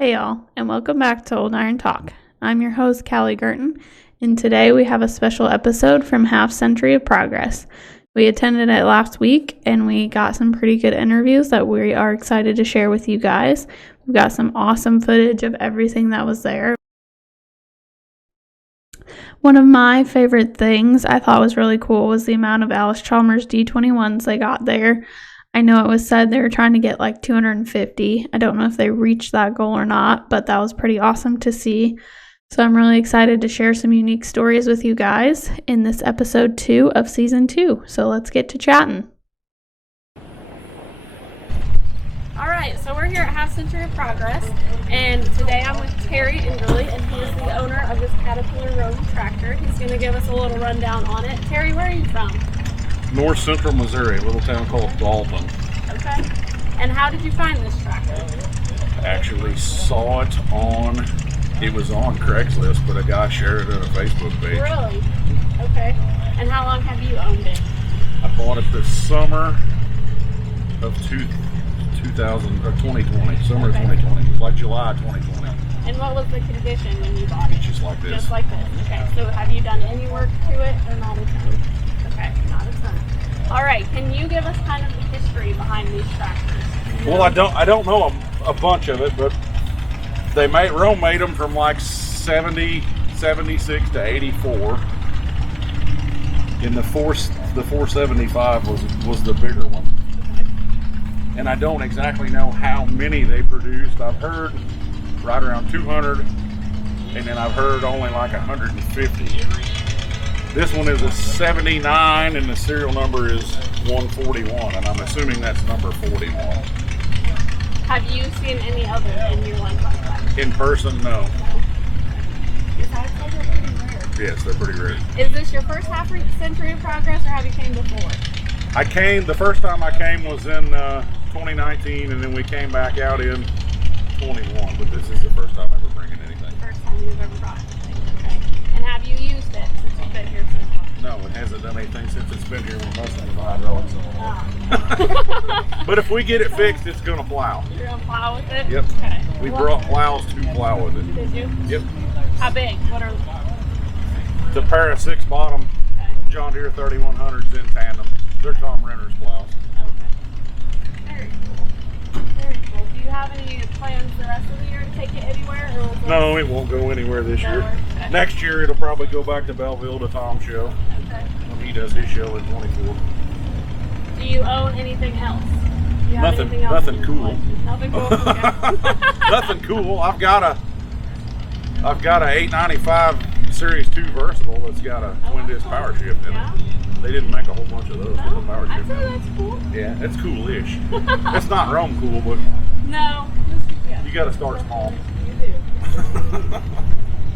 Hey y'all, and welcome back to Old Iron Talk. I'm your host, Callie Gurton, and today we have a special episode from Half Century of Progress. We attended it last week, and we got some pretty good interviews that we are excited to share with you guys. We've got some awesome footage of everything that was there. One of my favorite things I thought was really cool was the amount of Alice Chalmers D21s they got there. I know it was said they were trying to get like 250. I don't know if they reached that goal or not, but that was pretty awesome to see. So I'm really excited to share some unique stories with you guys in this episode 2 of season 2. So let's get to chatting. All right, so we're here at Half Century of Progress, and today I'm with Terry Ingerly, and he is the owner of this Caterpillar Rowan tractor. He's going to give us a little rundown on it. Terry, where are you from? North Central Missouri, a little town called Dalton. Okay. And how did you find this tractor? Actually saw it on Craigslist, but a guy shared it on a Facebook page. Really? Okay. And how long have you owned it? I bought it this summer of 2020, summer of 2020, like July 2020. And what was the condition when you bought it? It's just like this. Just like this. Okay. So have you done any work to it or not a ton? Okay, not a ton. All right, can you give us kind of the history behind these tractors? Well, I don't know a bunch of it, but Rome made them from like 70, 76 to 84. And the 475 was the bigger one. Okay. And I don't exactly know how many they produced. I've heard right around 200, and then I've heard only like 150. This one is a 79, and the serial number is 141, and I'm assuming that's number 41. Have you seen any other in your lifetime? In person, no. Your dinosaurs are pretty rare. Yes, they're pretty rare. Is this your first Half Century of Progress, or have you came before? The first time I came was in 2019, and then we came back out in 21, but this is the first time ever bringing anything. First time you've ever brought anything, okay. And have you used it since you've been here so far? No, it hasn't done anything since it's been here. We're mostly in the hydraulics. But if we get it fixed, it's going to plow. You're going to plow with it? Yep. Okay. We brought plows to plow with it. Did you? Yep. How big? What are It's a pair of 6-bottom John Deere 3100s in tandem. They're Tom Renner's plows. Okay. Very cool. Very cool. Do you have any plans the rest of the year to take it anywhere? Or No, it won't go anywhere this year. Okay. Next year, it'll probably go back to Belleville to Tom's show. Okay. When he does his show in 24. Do you own anything else? Do you have anything else Nothing in your cool. collection? Nothing cool. Okay. Nothing cool. I've got a 895 Series 2 Versatile that's got a twin disc power shift in it. They didn't make a whole bunch of those with the power shift. I'd say that's cool. Yeah, it's cool-ish. It's not Rome cool, but No. you got to start small. You do.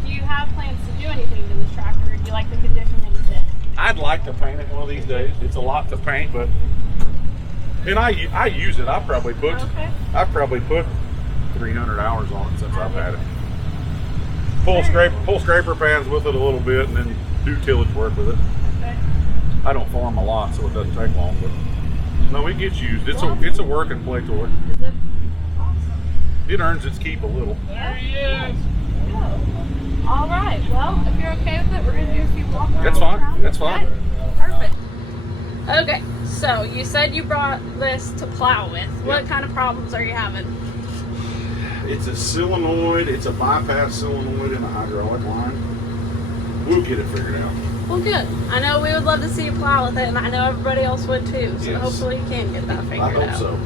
Do you have plans to do anything to this tractor, or do you like the condition that it's in? I'd like to paint it one of these days. It's a lot to paint, but I use it. I've probably put 300 hours on it since I've had it. Pull scraper pans with it a little bit, and then do tillage work with it. Okay. I don't farm a lot, so it doesn't take long, but no, it gets used. It's a work and play toy. Is it? Awesome. It earns its keep a little. There he is. All right. Well, if you're okay with it, we're going to do a few walk around. That's fine. That's fine. Okay. Perfect. Okay. So you said you brought this to plow with. What kind of problems are you having? It's a solenoid. It's a bypass solenoid in a hydraulic line. We'll get it figured out. Well, good. I know we would love to see you plow with it, and I know everybody else would too. So Yes. hopefully you can get that figured out. I hope so.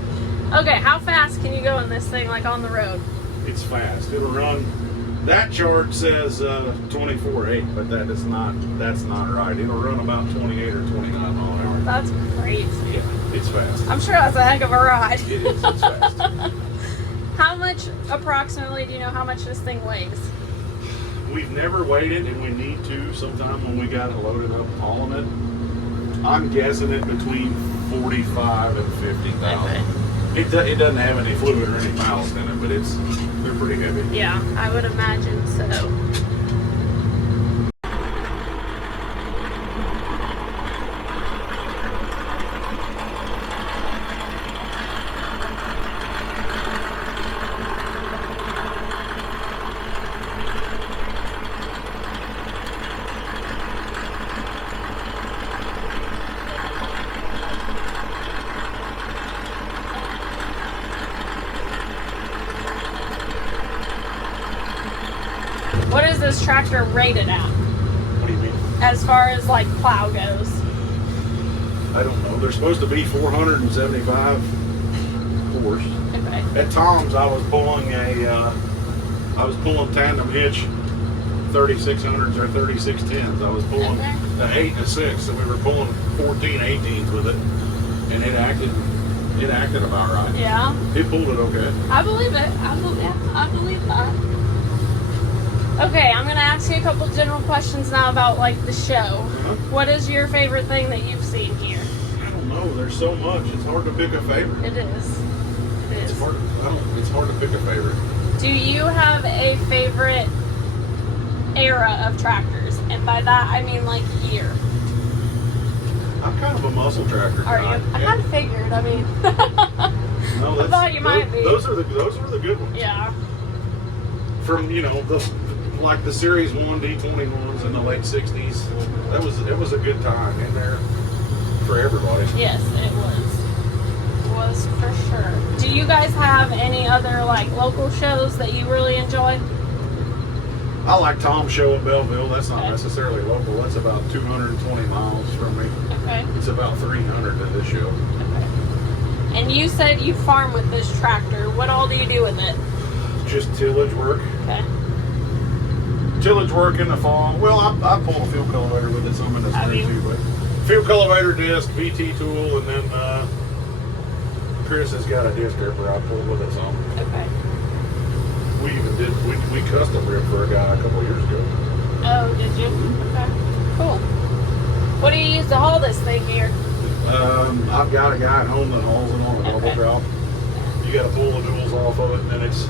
Okay, how fast can you go in this thing, like on the road? It's fast. It'll run. That chart says 24.8, but that's not right. It'll run about 28 or 29 miles an hour. That's crazy. Yeah, it's fast. I'm sure that's a heck of a ride. It is. It's fast. How much, approximately, do you know how much this thing weighs? We've never weighed it, and we need to sometime when we got it loaded up hauling it. I'm guessing it between 45 and 50,000. It doesn't have any fluid or any ballast in it, but they're pretty heavy. Yeah, I would imagine so. What is this tractor rated at? What do you mean? As far as like plow goes? I don't know. They're supposed to be 475 horse. Okay. At Tom's, I was pulling tandem hitch 3600s or 3610s. I was pulling an 8 and a 6, so we were pulling 14 18s with it, and it acted about right. Yeah. It pulled it okay. I believe it. I believe that. Okay, I'm gonna ask you a couple general questions now about like the show. Uh-huh. What is your favorite thing that you've seen here? I don't know. There's so much. It's hard to pick a favorite. It is. It's hard. It's hard to pick a favorite. Do you have a favorite era of tractors? And by that I mean like year. I'm kind of a muscle tractor guy. Are you? I kind of figured. I mean, No, I thought you might be. Those are the good ones. Yeah. From like the Series 1 D21s in the late 60s. It was a good time in there for everybody. Yes, it was for sure. Do you guys have any other like local shows that you really enjoy? I like Tom's show in Belleville. That's not necessarily local. That's about 220 miles from me. Okay. It's about 300 to this show. Okay. And you said you farm with this tractor. What all do you do with it? Just tillage work. Okay. Tillage work in the fall. Well, I pull a field cultivator with it some in the spring too, but field cultivator disc, VT tool, and then Chris has got a disc ripper I pull with it some. Okay. We even we custom ripped for a guy a couple of years ago. Oh, did you? Okay. Cool. What do you use to haul this thing here? I've got a guy at home that hauls it on a double drop. You got to pull the duals off of it, and then it's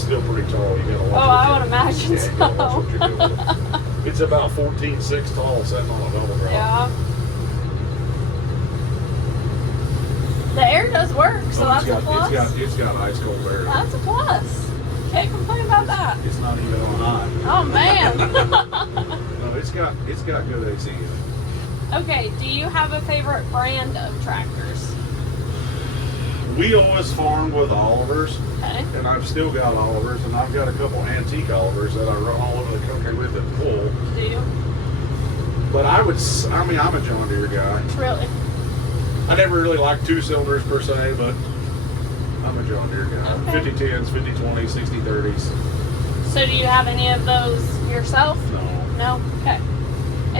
still pretty tall. You got to watch. Oh, I would imagine you gotta watch what you're doing. It's about 14.6 tall, sitting on a double drop. Yeah. The air does work, so that's a plus. It's got ice cold air. That's a plus. Can't complain about that. It's not even on high. Oh man. No, it's got good AC in it. Okay, do you have a favorite brand of tractors? We always farmed with Olivers, Okay. and I've still got Olivers, and I've got a couple antique Olivers that I run all over the country with and pull. Do you? But I'm a John Deere guy. Really? I never really liked 2-cylinders per se, but I'm a John Deere guy. Okay. 50-10s, 50-20s, 60-30s. So do you have any of those yourself? No. No? Okay.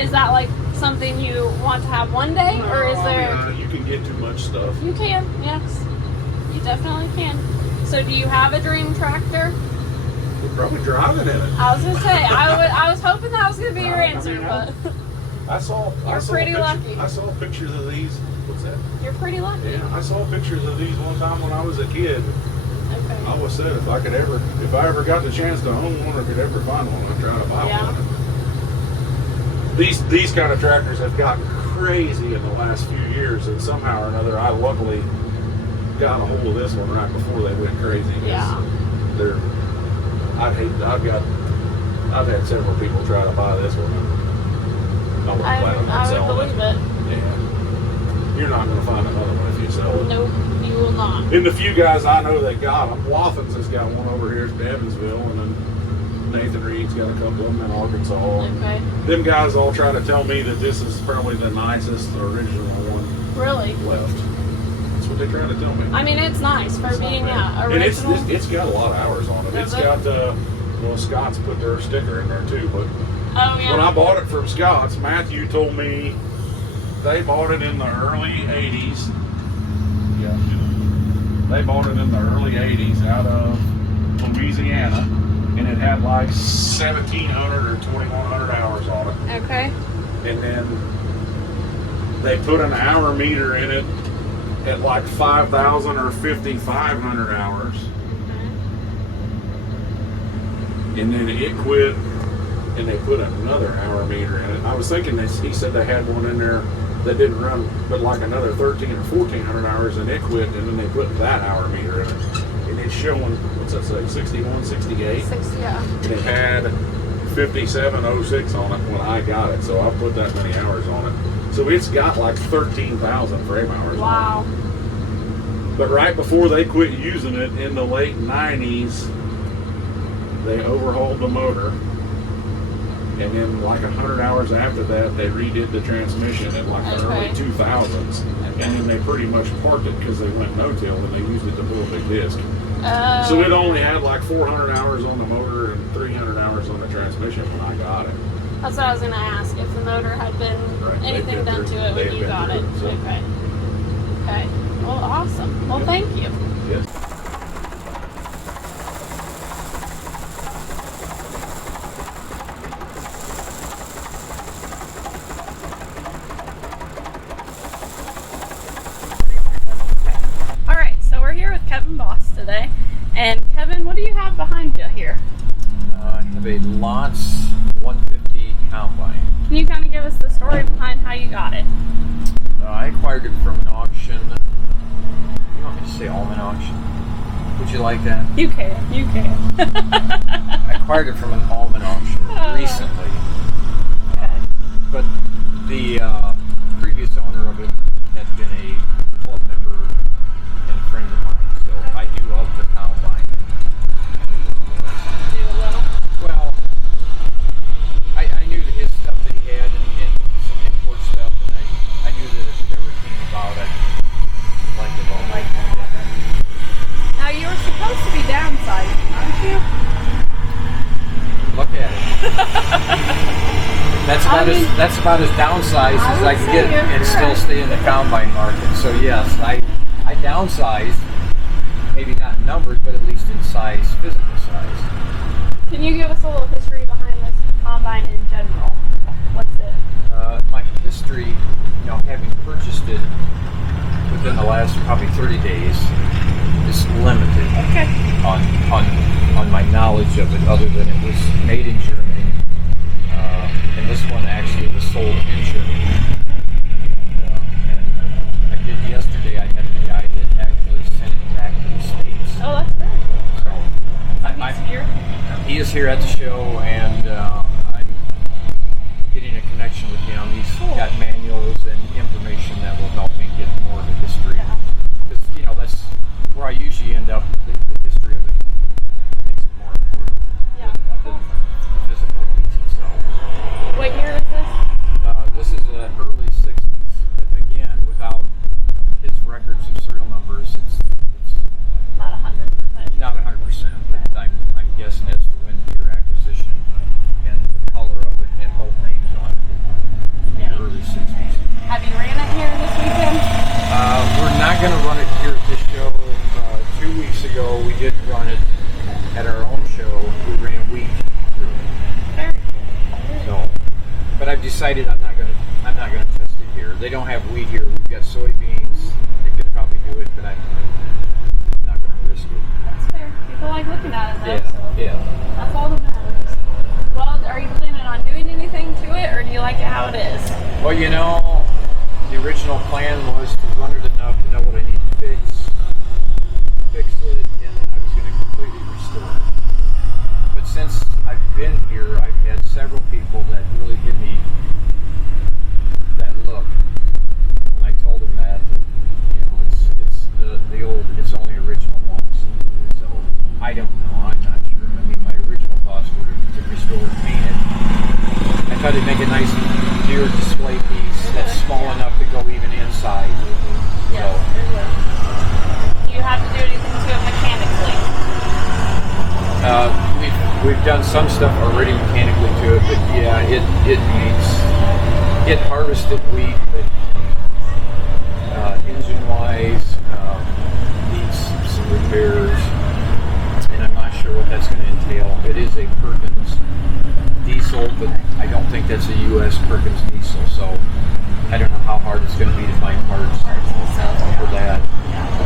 Is that like something you want to have one day, or is there... You can get too much stuff. You can, yes. You definitely can. So do you have a dream tractor? We're probably driving in it. I was going to say, I was hoping that was going to be your answer, but... I saw pretty lucky. I saw pictures of these. What's that? You're pretty lucky. Yeah, I saw pictures of these one time when I was a kid. Okay. I always said if I ever got the chance to own one or could ever find one, I'd try to buy one. These kind of tractors have gotten crazy in the last few years, and somehow or another, I luckily got a hold of this one right before they went crazy. Yeah. I've had several people try to buy this one. I would believe it. Yeah. You're not going to find another one if you sell it. Nope, you will not. And the few guys I know that got them, Wathans has got one over here at Evansville, and then Nathan Reed's got a couple of them in Arkansas. Okay. Them guys all try to tell me that this is probably the nicest original one Really? left. That's what they try to tell me. I mean, it's nice for being original. And it's got a lot of hours on it. Does It's it? got Scott's put their sticker in there too, but Oh, yeah. when I bought it from Scott's, Matthew told me they bought it in the early 80s. Yeah. They bought it in the early 80s out of Louisiana, and it had like 1,700 or 2,100 hours on it. Okay. And then they put an hour meter in it at like 5,000 or 5,500 hours. And then it quit, and they put another hour meter in it. I was thinking he said they had one in there that didn't run but like another 1,300 or 1,400 hours, and it quit, and then they put that hour meter in it. And it's showing, what's that say, 61, 68? 60, yeah. And it had 5706 on it when I got it, so I put that many hours on it. So it's got like 13,000 frame hours Wow. on it. But right before they quit using it in the late 90s, they overhauled the motor, and then like 100 hours after that, they redid the transmission in like the early 2000s, and then they pretty much parked it because they went no-till and they used it to build a disc. So it only had like 400 hours on the motor and 300 hours on the transmission when I got it. That's what I was going to ask, if the motor had been anything done to it when you got it. So. Okay. Okay. Well, awesome. Well, thank you. Yes. All right, so we're here with Kevin Boss today. And Kevin, what do you have behind you here? I have a Lanz 150 combine. Can you kind of give us the story behind how you got it? I acquired it from an auction. You want me to say almond auction? Would you like that? You can. You can. I acquired it from an almond auction recently. Okay. But the previous owner of it had been a club member and a friend of mine. So I do love the combine. Do a little. Well, I knew that his stuff that he had and some import stuff, and I knew that if it ever came about, I'd like it all. Like that. Now, you were supposed to be downsizing, aren't you? Look at it. That's about as downsized as I can get and still stay in the combine market. So yes, I downsized, maybe not in numbers, but at least in size, physical size. Can you give us a little history behind this combine in general? What's it? My history, having purchased it within the last probably 30 days, is limited. Okay. On my knowledge of it, other than it was made in Germany, and this one actually was sold in Germany. And I did yesterday. I had a guy that actually sent it back to the States. Oh, that's very cool. So He's here? He is here at the show, and I'm getting a connection with him. He's got manuals and information that will help me get more of the history. Because, that's where I usually end up. The history of it makes it more important than the physical piece itself. What year is this? This is the early 60s. But again, without his records of serial numbers, it's Not 100%. not 100%, but I'm guessing as to when Deere acquisition and the color of it and both names on it in the early 60s. Have you ran it here this weekend? We're not going to run it here at this show. 2 weeks ago, we did run it at our own show. We ran wheat through it. Very cool. So, but I've decided I'm not going to test it here. They don't have wheat here. We've got soybeans. They could probably do it, but I'm not going to risk it. That's fair. People like looking at it though. Yeah. That's all that matters. Well, are you planning on doing anything to it, or do you like it how it is? Well, the original plan was to run it enough to know what I need to fix it, and then I was going to completely restore it. But since I've been here, I've had several people that really give me that look when I told them that it's the old, it's only original ones. So I don't know, I'm not sure. I mean, my original thoughts were to restore it, paint it. I thought it'd make a nice Deere display piece that's small enough to go even inside. Yeah, it will. Do you have to do anything to it mechanically? We've done some stuff already mechanically to it, but yeah, it harvested wheat, but engine-wise needs some repairs, and I'm not sure what that's going to entail. It is a Perkins diesel, but I don't think that's a U.S. Perkins diesel, so I don't know how hard it's going to be to find parts for that.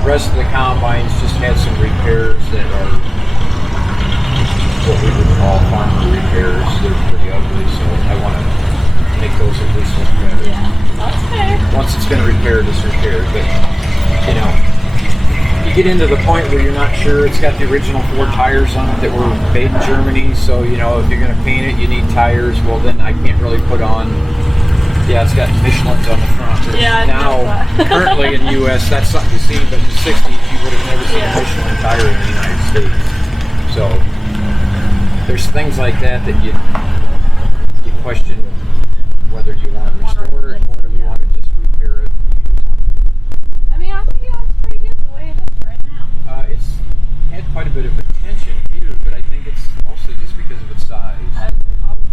The rest of the combines just had some repairs that are what we would call farmer repairs. They're pretty ugly, so I want to make those at least look better. Yeah, that's fair. Once it's been repaired, it's repaired, but you get into the point where you're not sure. It's got the original 4 tires on it that were made in Germany, so if you're going to paint it, you need tires. Well, then I can't really put on. Yeah, it's got Michelin's on the front. Yeah, now, currently in the U.S., that's something you see, but in the 60s, you would have never seen a Michelin tire in the United States. So, there's things like that you question whether you want to restore it or if you want to just repair it and use it. I mean, I think it looks pretty good the way it is right now. It's had quite a bit of attention here, but I think it's mostly just because of its size. Probably.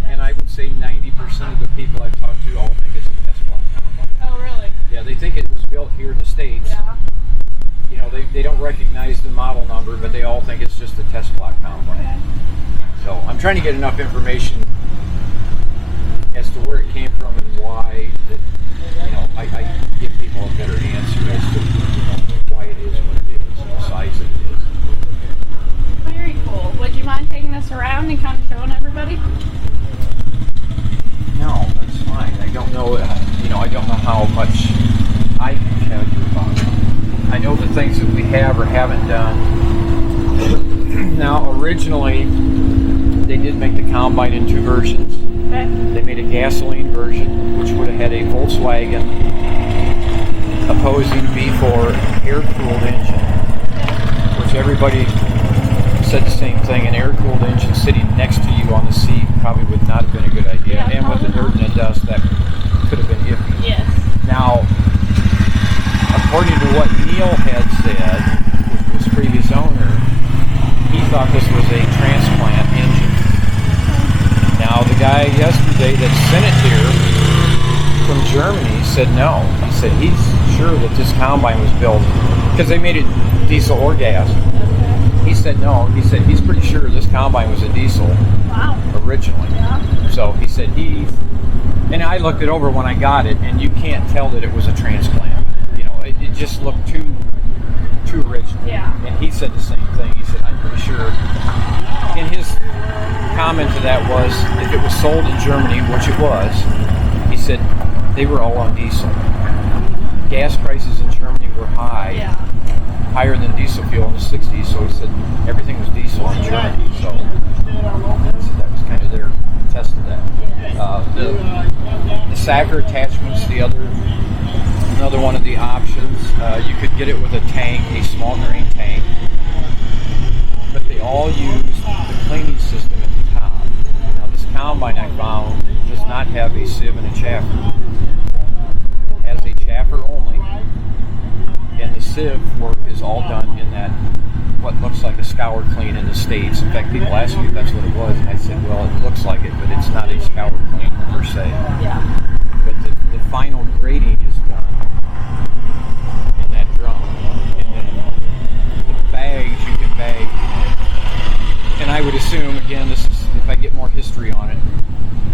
Yes. And I would say 90% of the people I've talked to all think it's a test block combine. Oh, really? Yeah, they think it was built here in the States. Yeah. You know, they don't recognize the model number, but they all think it's just a test block combine. Okay. So I'm trying to get enough information as to where it came from and why that, you know, I give people a better answer as to why it is what it is and the size that it is. Very cool. Would you mind taking us around and kind of showing everybody? No, that's fine. I don't know, I don't know how much I can tell you about it. I know the things that we have or haven't done. Now, originally, they did make the combine in two versions. Okay. They made a gasoline version, which would have had a Volkswagen opposing V4 air-cooled engine, which everybody said the same thing. An air-cooled engine sitting next to you on the seat probably would not have been a good idea. Yeah, and with the dirt and the dust, that could have been iffy. Yes. Now, according to what Neil had said, his previous owner, he thought this was a transplant engine. Now, the guy yesterday that sent it here from Germany said no. He said he's sure that this combine was built because they made it diesel or gas. Okay. He said no. He said he's pretty sure this combine was a diesel originally. Yeah. So he said and I looked it over when I got it, and you can't tell that it was a transplant. You know, it just looked too original. Yeah. And he said the same thing. He said, I'm pretty sure. And his comment to that was, if it was sold in Germany, which it was, he said they were all on diesel. Gas prices in Germany were higher than diesel fuel in the 60s, so he said everything was diesel in Germany. So that was kind of their test of that. The Sacker attachment's another one of the options. You could get it with a tank, a small grain tank, but they all use the cleaning system at the top. Now, this combine I found does not have a sieve and a chaffer. It has a chaffer only, and the sieve work is all done in that what looks like a scour clean in the States. In fact, people asked me if that's what it was, and I said, well, it looks like it, but it's not a scour clean per se. Yeah. But the final grading is done in that drum. And then the bags you can bag. And I would assume, again, this is if I get more history on it,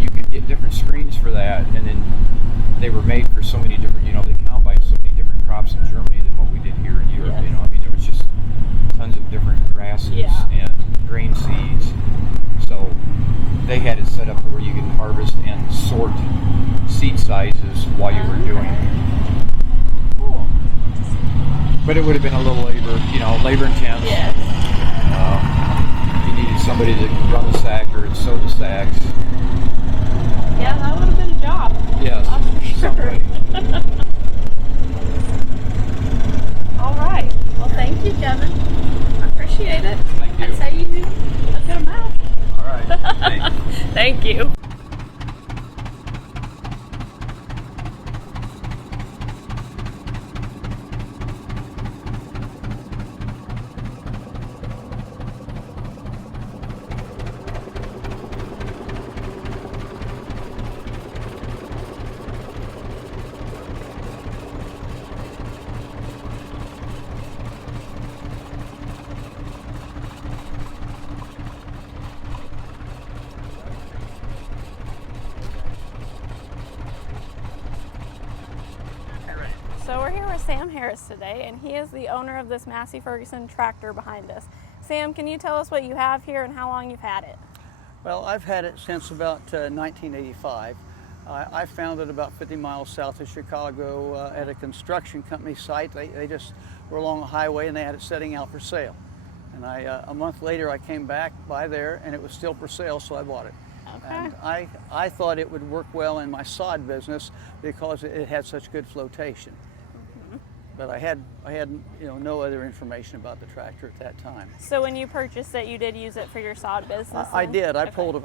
you can get different screens for that. And then they were made for so many different, they combined so many different crops in Germany than what we did here in Europe. Yes. I mean, there was just tons of different grasses and grain seeds. So they had it set up where you could harvest and sort seed sizes while you were doing it. Cool. But it would have been a little labor intense. Yes. You needed somebody that could run the sacker and sew the sacks. Yeah, that would have been a job. Yes. That's for sure. Somebody. All right. Well, thank you, Kevin. I appreciate it. Thank you. I'd say you knew a good amount. All right. Thanks. Thank you. So we're here with Sam Harris today, and he is the owner of this Massey Ferguson tractor behind us. Sam, can you tell us what you have here and how long you've had it? Well, I've had it since about 1985. I found it about 50 miles south of Chicago at a construction company site. They just were along the highway and they had it setting out for sale. And a month later I came back by there and it was still for sale, so I bought it. Okay. And I thought it would work well in my sod business because it had such good flotation. but I had no other information about the tractor at that time. So when you purchased it, you did use it for your sod business? I did. I Okay. pulled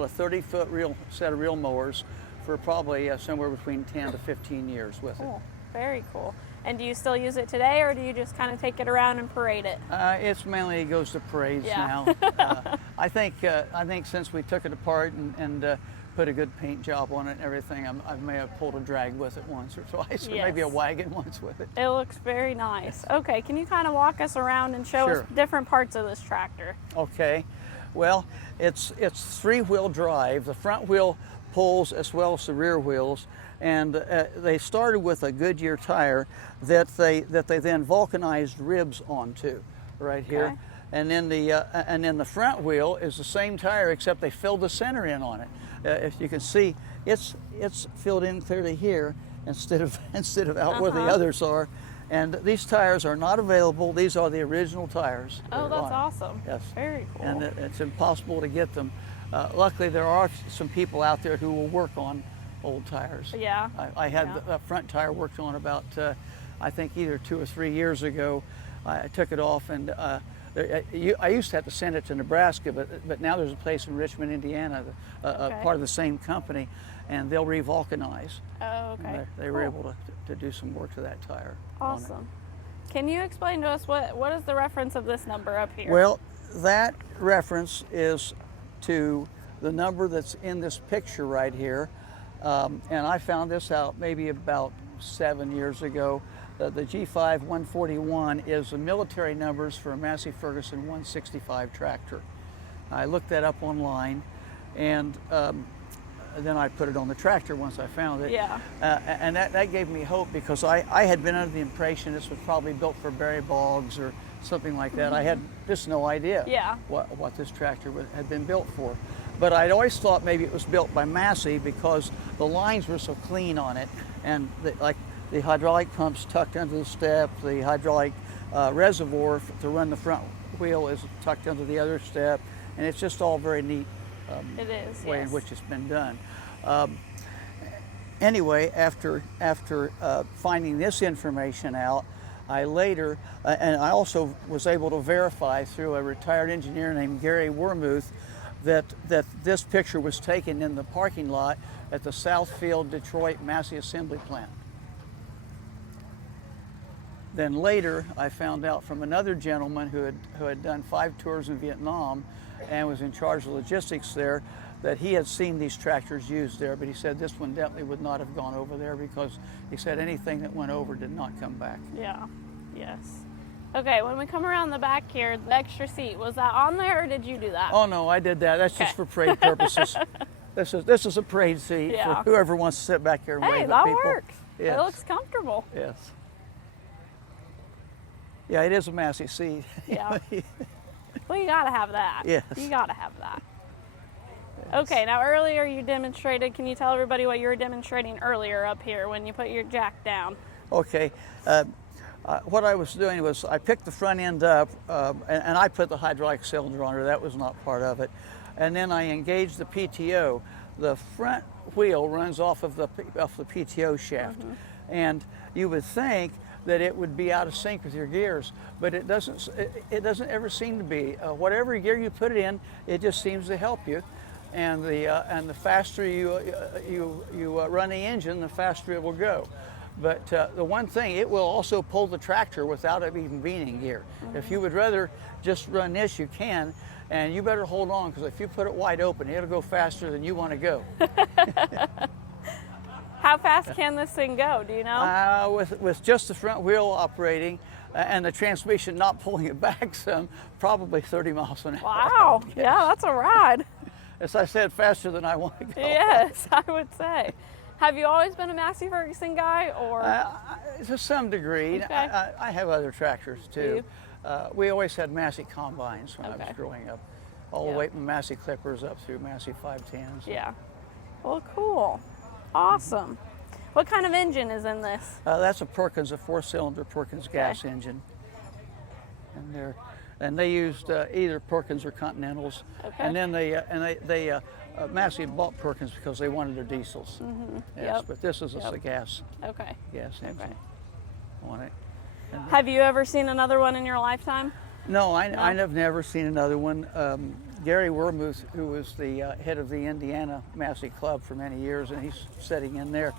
a 30-foot set of reel mowers for probably somewhere between 10 to 15 years with Cool. Very cool. And do you still use it today, or do you just kind of take it around and parade it? It's mainly goes to parades Yeah. now. I think since we took it apart and put a good paint job on it and everything, I may have pulled a drag with it once or twice, or maybe a Yes. wagon once with it. It looks very nice. Okay, can you kind of walk us around and show us Sure. different parts of this tractor? Okay, well, it's 3-wheel drive. The front wheel pulls as well as the rear wheels, and they started with a Goodyear tire that they then vulcanized ribs onto, right here. Okay. And then the front wheel is the same tire, except they filled the center in on it. If you can see, it's filled in clearly here instead of out where the others are. And these tires are not available. These are the original tires. Oh, that are that's on it. awesome. Yes. Very cool. And it's impossible to get them. Luckily, there are some people out there who will work on old tires. Yeah. I had Yeah. the front tire worked on about, I think, either 2 or 3 years ago. I took it off, and I used to have to send it to Nebraska, but now there's a place in Richmond, Indiana, Okay. part of the same company, and they'll revulcanize. Oh, okay. And they were able to do some work to that tire. on it. Awesome. Can you explain to us what is the reference of this number up here? Well, that reference is to the number that's in this picture right here. And I found this out maybe about 7 years ago. The G5 141 is the military numbers for a Massey Ferguson 165 tractor. I looked that up online, and then I put it on the tractor once I found it. Yeah. And that gave me hope, because I had been under the impression this was probably built for berry bogs or something like that. I had just no idea Yeah. what this tractor had been built for. But I'd always thought maybe it was built by Massey because the lines were so clean on it, and the hydraulic pumps tucked under the step, the hydraulic reservoir to run the front wheel is tucked under the other step, and it's just all very neat. It is. Way Yes. in which it's been done. Anyway, after finding this information out, I later, and I also was able to verify through a retired engineer named Gary Wormuth that this picture was taken in the parking lot at the Southfield Detroit Massey Assembly Plant. Then later, I found out from another gentleman who had done 5 tours in Vietnam and was in charge of logistics there, that he had seen these tractors used there, but he said this one definitely would not have gone over there, because he said anything that went over did not come back. Yeah. Yes. Okay, when we come around the back here, the extra seat, was that on there, or did you do that? Oh no, I did that. That's just Okay. for parade purposes. This is a parade seat Yeah. for whoever wants to sit back here and Hey, wave at that people. works. Yes. It looks comfortable. Yes. Yeah, it is a Massey seat. Yeah. Well, you gotta have that. Yes. You gotta have that. Okay, now earlier you demonstrated, can you tell everybody what you were demonstrating earlier up here when you put your jack down? Okay. What I was doing was I picked the front end up, and I put the hydraulic cylinder on her. That was not part of it. And then I engaged the PTO. The front wheel runs off the PTO shaft, and you would think that it would be out of sync with your gears, but it doesn't. It doesn't ever seem to be. Whatever gear you put it in, it just seems to help you. And the faster you run the engine, the faster it will go. But the one thing, it will also pull the tractor without it even being in gear. If you would rather just run this, you can, and you better hold on, because if you put it wide open, it'll go faster than you want to go. How fast can this thing go, do you know? With just the front wheel operating and the transmission not pulling it back some, probably 30 miles an hour. Wow, Yes. yeah, that's a ride. As I said, faster than I want to go. Yes, I would say. Have you always been a Massey Ferguson guy, or? To some degree. Okay. I have other tractors too. We always had Massey combines when I Okay. was growing up, all Yeah. the way from Massey Clippers up through Massey 510s. Yeah. Well, cool. Awesome. What kind of engine is in this? That's a Perkins, a 4-cylinder Perkins gas engine, and they used either Perkins or Continentals, Okay. and then they Massey bought Perkins because they wanted their diesels. Yes, Yep. but this is a Yep. gas Okay. engine Okay. on it. Have you ever seen another one in your lifetime? No, I've never seen another one. Gary Wermuth, who was the head of the Indiana Massey Club for many years, and he's sitting in there,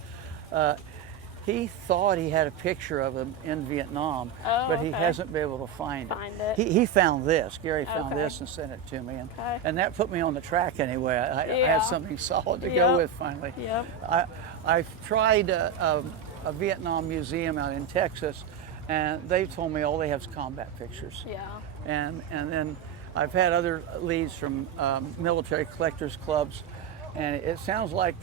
he thought he had a picture of him in Vietnam, but he hasn't been able to find it. He found this. Gary found this and sent it to me, and that put me on the track anyway. I had something solid to go with finally. I've tried a Vietnam museum out in Texas, and they've told me all they have is combat pictures. And then I've had other leads from military collectors clubs, and it sounds like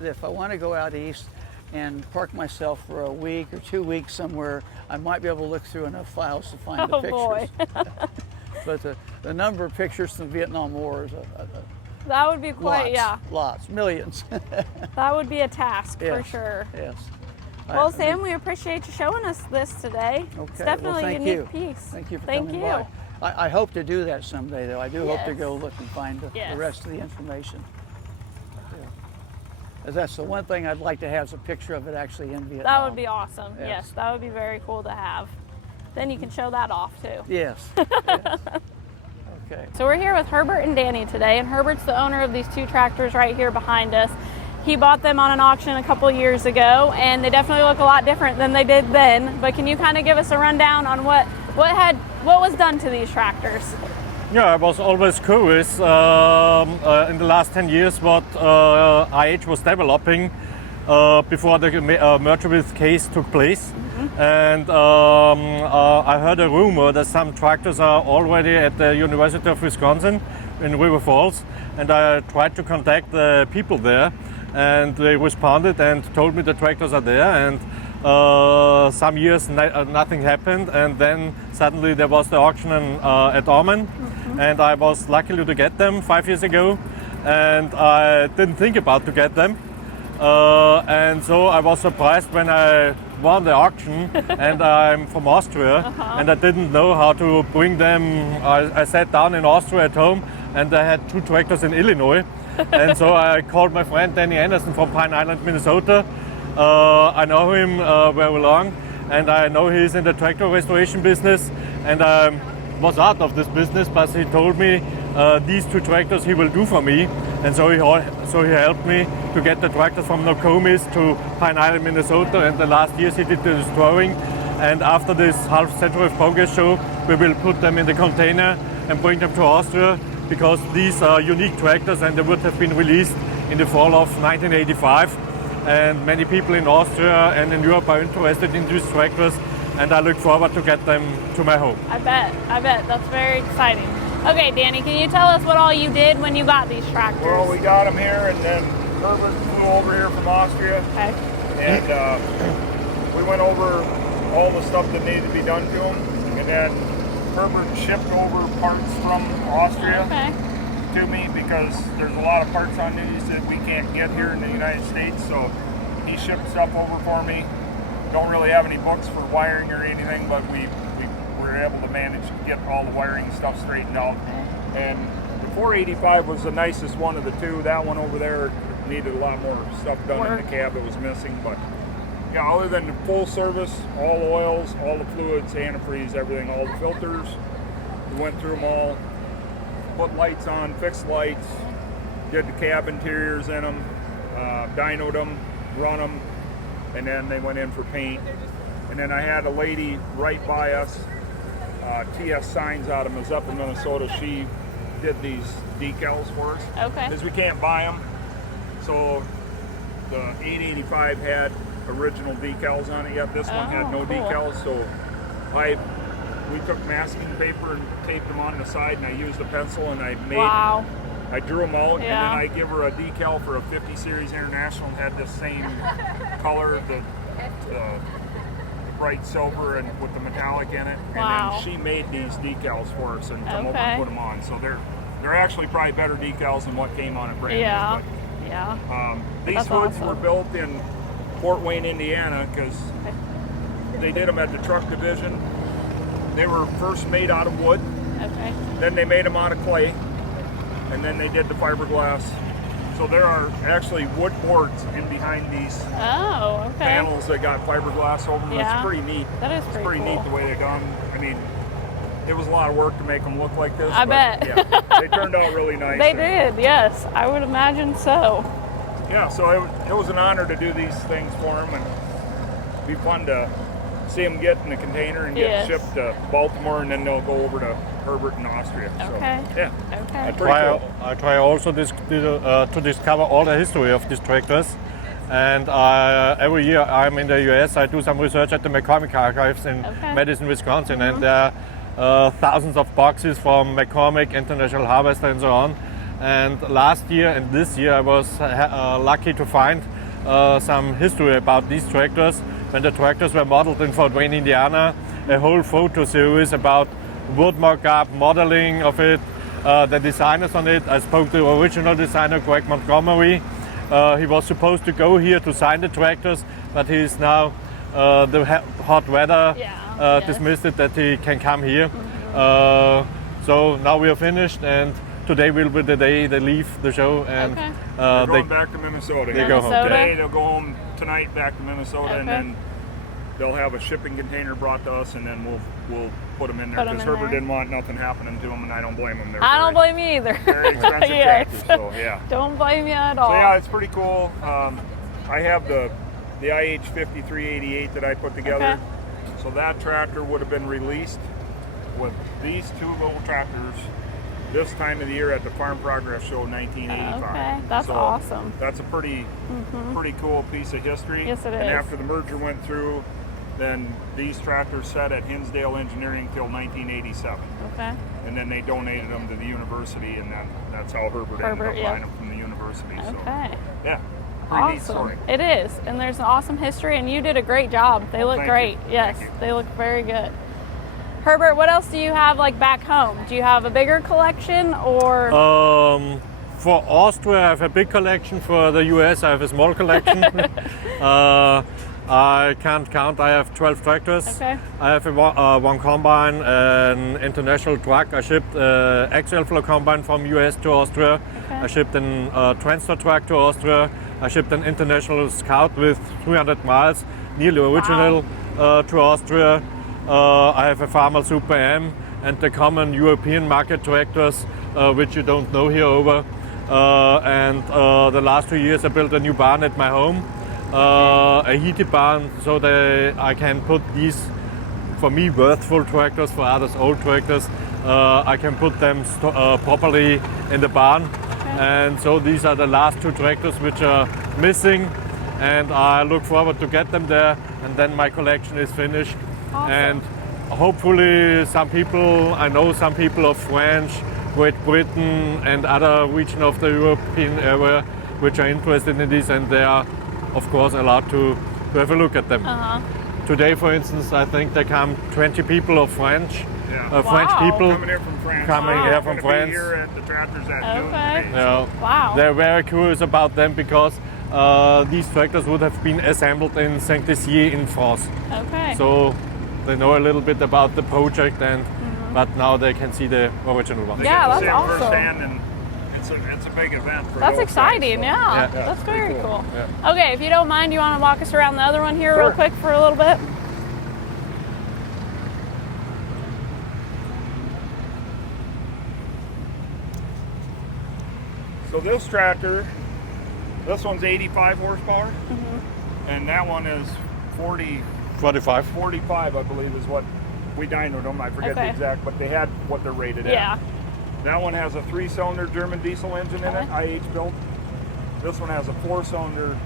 if I want to go out east and park myself for a week or 2 weeks somewhere, I might be able to look through enough files to find the pictures. But the number of pictures from the Vietnam War is that would be quite, lots, millions. That would be a task for sure. Yes. Well, Sam, we appreciate you showing us this today. Okay. It's definitely a unique piece. Thank you for coming by. I hope to do that someday, though. I do hope to go look and find the rest of the information. That's the one thing I'd like to have is a picture of it actually in Vietnam. That would be awesome. Yes, that would be very cool to have. Then you can show that off too. Yes. Okay. So we're here with Herbert and Danny today, and Herbert's the owner of these two tractors right here behind us. He bought them on an auction a couple years ago, and they definitely look a lot different than they did then. But can you kind of give us a rundown on what was done to these tractors? Yeah, I was always curious in the last 10 years what IH was developing before the merger with Case took place. And I heard a rumor that some tractors are already at the University of Wisconsin in River Falls, and I tried to contact the people there, and they responded and told me the tractors are there. And some years nothing happened, and then suddenly there was the auction at Orman, and I was lucky to get them 5 years ago, and I didn't think about to get them, and so I was surprised when I won the auction. And I'm from Austria, and I didn't know how to bring them. I sat down in Austria at home, and I had two tractors in Illinois, and so I called my friend Danny Anderson from Pine Island, Minnesota. I know him very long, and I know he's in the tractor restoration business, and I was out of this business, but he told me these two tractors he will do for me, and so he helped me to get the tractors from Nokomis to Pine Island, Minnesota, and the last years he did the towing, and after this half century of progress show, we will put them in the container and bring them to Austria, because these are unique tractors, and they would have been released in the fall of 1985. And many people in Austria and in Europe are interested in these tractors, and I look forward to get them to my home. I bet. That's very exciting. Okay, Danny, can you tell us what all you did when you got these tractors? Well, we got them here, and then Herbert flew over here from Austria, and we went over all the stuff that needed to be done to them, and then Herbert shipped over parts from Austria to me, because there's a lot of parts on these that we can't get here in the United States, so he shipped stuff over for me. Don't really have any books for wiring or anything, but we were able to manage to get all the wiring stuff straightened out. And the 485 was the nicest one of the two. That one over there needed a lot more stuff done in the cab that was missing, but yeah, other than the full service, all oils, all the fluids, antifreeze, everything, all the filters, we went through them all. Put lights on, fixed lights, did the cab interiors in them, dynoed them, run them, and then they went in for paint. And then I had a lady right by us, TS Signs out of Mazeppa, Minnesota. She did these decals for us. Because we can't buy them. So the 885 had original decals on it yet. This one had no decals. So we took masking paper and taped them on the side, and I used a pencil, and I drew them out, and then I give her a decal for a 50 Series International, and had the same color, the bright silver and with the metallic in it. And then she made these decals for us and come over and put them on. So they're actually probably better decals than what came on it brand new. These hoods were built in Fort Wayne, Indiana, because they did them at the truck division. They were first made out of wood, then they made them out of clay, and then they did the fiberglass. So So there are actually wood boards in behind these Oh, okay. panels that got fiberglass over them. Yeah. It's pretty neat. That is It's pretty pretty cool. neat the way they done. I mean, it was a lot of work to make them look like this. I but bet. Yeah, they turned out really nice. They and- did, yes. I would imagine so. Yeah, so it was an honor to do these things for them, and it'd be fun to see them get in the container and get Yes. shipped to Baltimore, and then they'll go over to Herbert in Austria. Okay. So, yeah. Okay. Pretty cool. I try also to discover all the history of these tractors. And every year I'm in the US, I do some research at the McCormick Archives in Okay. Madison, Wisconsin, and there are thousands of boxes from McCormick, International Harvester, and so on. And last year and this year I was lucky to find some history about these tractors. When the tractors were modeled in Fort Wayne, Indiana, a whole photo series about wood mock-up, modeling of it, the designers on it. I spoke to the original designer, Greg Montgomery. He was supposed to go here to sign the tractors, but he's now the hot weather Yeah, dismissed it that he can come here. So now we are finished, and today will be the day they leave the show, and Okay. They're they going back to Minnesota. they go home. Minnesota? Today they'll go home tonight back to Minnesota, and Okay. then they'll have a shipping container brought to us, and then we'll put them in there Put 'em because in Herbert there. didn't want nothing happening to them, and I don't blame them. I don't blame you either. Very expensive Yes. tractors, so yeah. Don't blame you at all. So yeah, it's pretty cool. I have the IH 5388 that I put together. Okay. So that tractor would have been released with these two little tractors this time of the year at the Farm Progress Show 1985. Okay, that's So awesome. That's a pretty cool piece of history. Yes, it And is. after the merger went through, then these tractors sat at Hinsdale Engineering till 1987. Okay. And then they donated them to the university, and then that's how Herbert ended Herbert, up yeah. buying them from the university. So Okay. yeah, pretty neat Awesome. story. It is. And there's an awesome history, and you did a great job. They look thank great. you. Yes, Thank you. they look very good. Herbert, what else do you have like back home? Do you have a bigger collection or? For Austria, I have a big collection. For the US, I have a small collection. I can't count. I have 12 tractors. Okay. I have one combine, an international truck. I shipped XL flow combine from US to Austria. Okay. I shipped a transfer truck to Austria. I shipped an international Scout with 300 miles, nearly original, to Austria. I have a Farmer Super M and the common European market tractors, which you don't know here over. And the last 2 years I built a new barn at my home, a heated barn, so that I can put these, for me, worthful tractors, for others, old tractors. I can put them properly in the barn. And so these are the last two tractors which are missing, and I look forward to get them there, and then my collection is finished. Awesome. And hopefully I know some people of French, Great Britain and other region of the European area which are interested in this, and they are of course allowed to have a look at them. Today, for instance, I think there come 20 people of French, Yeah. French Wow. people. Coming here from France. Coming They're here from gonna be France. here at the tractors at noon Okay. today. Yeah. Wow. They're very curious about them because these tractors would have been assembled in Saint-Dizier in France. Okay. So they know a little bit about the project, and but now they can see the original one. They Yeah, get to that's see 'em awesome. firsthand, and it's a big event for That's those exciting, guys, so- yeah. Yeah. That's Pretty very cool. cool. Okay, if you don't mind, you want to walk us around the other one here real Sure. quick for a little bit? So this tractor, this one's 85 horsepower, and that one is 45. 45, I believe, is what we dynoed them. I forget Okay. the exact, but they had what they're rated Yeah. at. That one has a 3-cylinder German diesel engine in it, Okay. IH built. This one has a 4-cylinder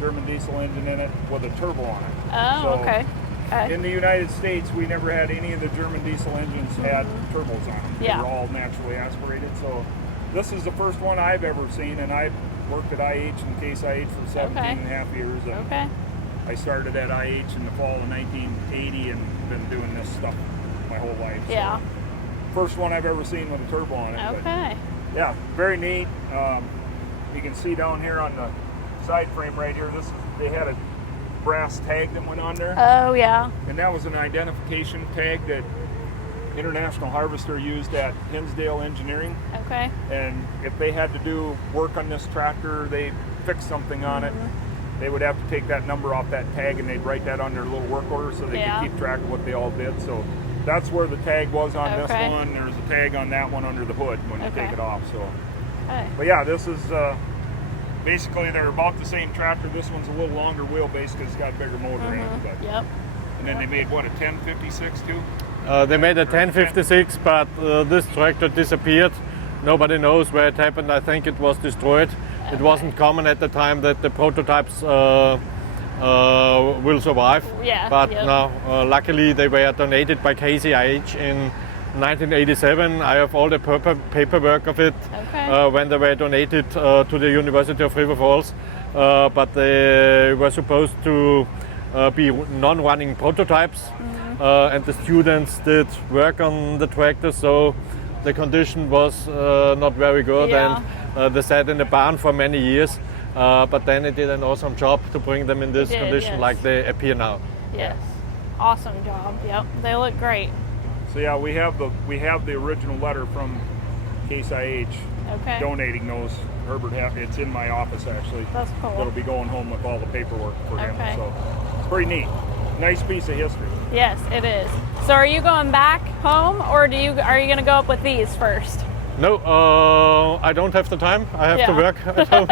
German diesel engine in it with a turbo on it. Oh, So, okay. Okay. In the United States, we never had any of the German diesel engines had turbos on them. Yeah. They were all naturally aspirated. So this is the first one I've ever seen, and I've worked at IH and Case IH for 17 and a half years. And Okay. I started at IH in the fall of 1980 and been doing this stuff my whole life. So Yeah. first one I've ever seen with a turbo on it. But Okay. yeah, very neat. You can see down here on the side frame right here, they had a brass tag that went on there. Oh, yeah. And that was an identification tag that international harvester used at Hinsdale Engineering. Okay. And if they had to do work on this tractor, they fix something on it, they would have to take that number off that tag and they'd write that on their little work order so they could keep track of what they all did. So that's where the tag was on this one. There's a tag on that one under the hood when you take it off. So, but yeah, this is basically they're about the same tractor. This one's a little longer wheelbase because it's got a bigger motor in it. But, and then they made what, a 1056 too? They made a 1056, but this tractor disappeared. Nobody knows where it happened. I think it was destroyed. It wasn't common at the time that the prototypes will survive. But now, luckily, they were donated by KCIH in 1987. I have all the paperwork of it when they were donated to the University of River Falls. But they were supposed to be non-running prototypes, and the students did work on the tractor, so the condition was not very good, and they sat in the barn for many years. But then it did an awesome job to bring them in this condition like they appear now. Yes, awesome job. Yep, they look great. So yeah, we have the original letter from Case IH donating those. Herbert, it's in my office actually. That's cool. It'll be going home with all the paperwork for him. So it's pretty neat. Nice piece of history. Yes, it is. So are you going back home, or are you going to go up with these first? No, I don't have the time. I have to work at home.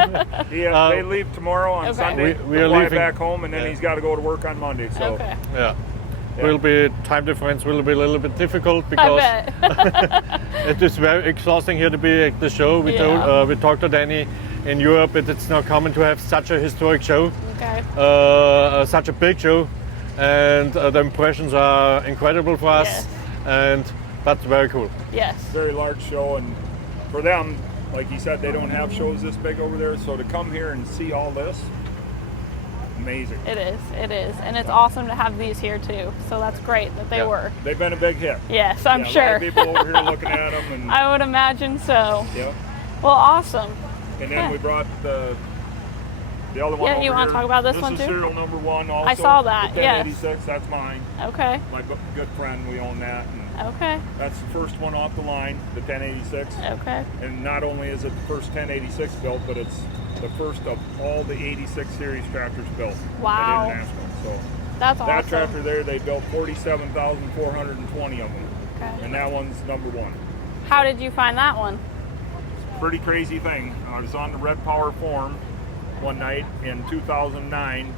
They leave tomorrow on Sunday. We are fly leaving back home, and then he's got to go to work on Monday. So will be time difference will be a little bit difficult because it is very exhausting here to be at the show. We talked to Danny in Europe. It's not common to have such a historic show, such a big show, and the impressions are incredible for us, and that's very cool. Yes, very large show, and for them, like he said, they don't have shows this big over there. So to come here and see all this. Amazing. It is, and it's awesome to have these here too. So that's great that they were. They've been a big hit. Yes, I'm sure. A lot of people over here looking at them, and I would imagine so. Yeah. Well, awesome. And then we brought the other one. Yeah, you want to talk about this one too? This is serial number 1. Also, I saw that. The 1086. That's mine. Okay. My good friend, we own that. And that's the first one off the line, the 1086. Okay. And not only is it the first 1086 built, but it's the first of all the 86 series tractors built at International. So that's awesome. That tractor there, they built 47,420 of them. Okay. And that one's number 1. How did you find that one? It's a pretty crazy thing. I was on the Red Power forum one night in 2009,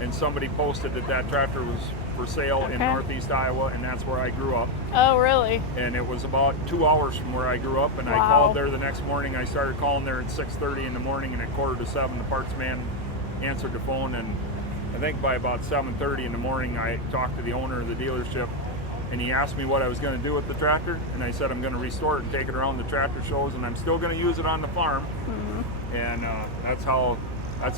and somebody posted that tractor was for sale in Northeast Iowa, and that's where I grew up. Oh, really? And it was about 2 hours from where I grew up, and I called there the next morning. I started calling there at 6:30 in the morning, and at 6:45 the parts man answered the phone, and I think by about 7:30 in the morning I talked to the owner of the dealership, and he asked me what I was going to do with the tractor, and I said I'm going to restore it and take it around the tractor shows, and I'm still going to use it on the farm. And that's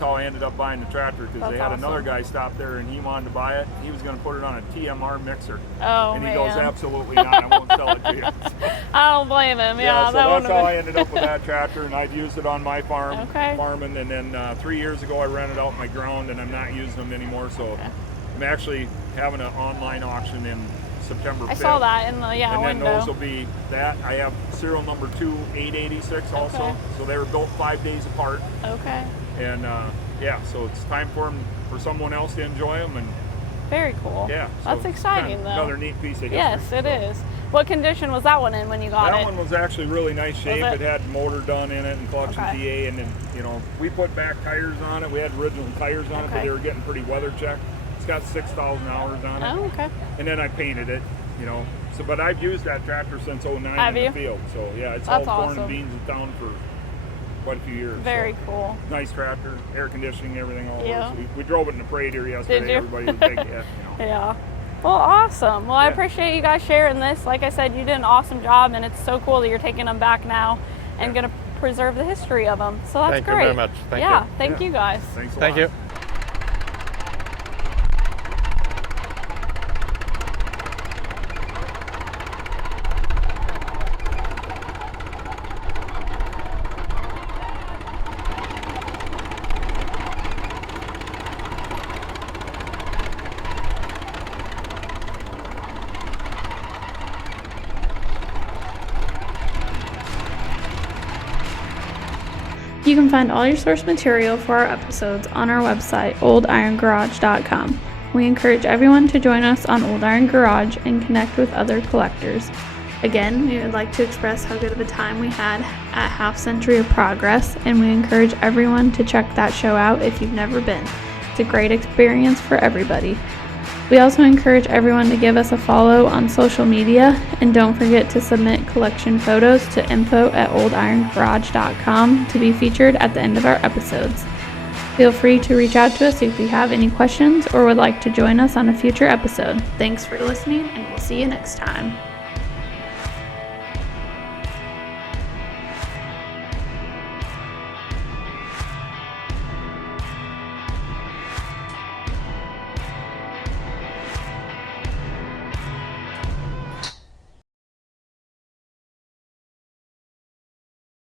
how I ended up buying the tractor, because they had another guy stop there and he wanted to buy it. He was going to put it on a TMR mixer. Oh, and he goes, absolutely not, I won't sell it to you. So, I don't blame him. So that's how I ended up with that tractor, and I've used it on my farm, farming, and then 3 years ago I rented out my ground, and I'm not using them anymore. So I'm actually having an online auction in September 5th. I saw that in the and then window. Those will be that. I have serial number 2 886 also. So they were built 5 days apart. Okay. And so it's time for someone else to enjoy them. And very cool. Yeah, so that's exciting though. Another neat piece of history. Yes, it is. What condition was that one in when you got it? That one was actually really nice shape. It had motor done in it and clutch and TA, and then we put back tires on it. We had original tires on it, but they were getting pretty weather checked. It's got 6,000 hours on it. Oh, okay. And then I painted it, So, but I've used that tractor since 2009 in the field. So yeah, it's all corn and beans in town for quite a few years. Very cool. Nice tractor, air conditioning, everything all over. So we drove it in the parade here yesterday. Did you? Everybody was big. Yeah. Well, awesome. Well, I appreciate you guys sharing this. Like I said, you did an awesome job, and it's so cool that you're taking them back now and going to preserve the history of them. So that's great. Thank you very much. Thank you. Thank you guys. Thanks a lot. Thank you. You can find all your source material for our episodes on our website, oldirongarage.com. We encourage everyone to join us on Old Iron Garage and connect with other collectors. Again, we would like to express how good of a time we had at Half Century of Progress, and we encourage everyone to check that show out if you've never been. It's a great experience for everybody. We also encourage everyone to give us a follow on social media, and don't forget to submit collection photos to info@oldirongarage.com to be featured at the end of our episodes. Feel free to reach out to us if you have any questions or would like to join us on a future episode. Thanks for listening, and we'll see you next time.